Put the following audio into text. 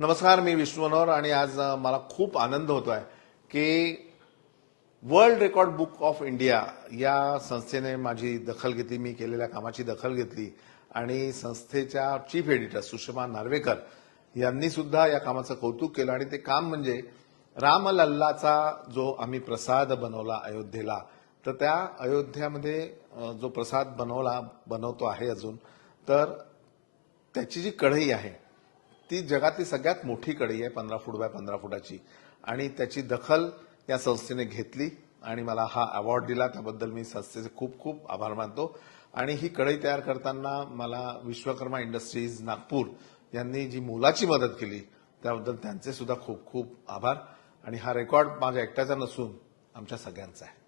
नमस्कार मी विष्णू मनोहर आणि आज मला खूप आनंद होतो आहे की world record book of India या संस्थेने माझी दखल घेतली मी केलेल्या कामाची दखल घेतली आणि संस्थेच्या चीफ एडिटर सुषमा नार्वेकर यांनी सुद्धा या कामाचं कौतुक केलं आणि ते काम म्हणजे रामलल्लाचा जो आम्ही प्रसाद बनवला अयोध्येला तर त्या अयोध्यामध्ये जो प्रसाद बनवला बनवतो आहे अजून तर त्याची जी कढई आहे ती जगातली सगळ्यात मोठी कढई आहे पंधरा फूट बाय पंधरा फुटाची. आणि त्याची दखल या संस्थेने घेतली आणि मला हा अवॉर्ड दिला. त्याबद्दल मी संस्थेचे खूप खूप आभार मानतो. आणि ही कढई तयार करताना मला विश्वकर्मा इंडस्ट्रीज नागपूर यांनी जी मोलाची मदत केली त्याबद्दल त्यांचे सुद्धा खूप खूप आभार. आणि हा रेकॉर्ड माझ्या एकट्याचा नसून आमच्या सगळ्यांचा आहे.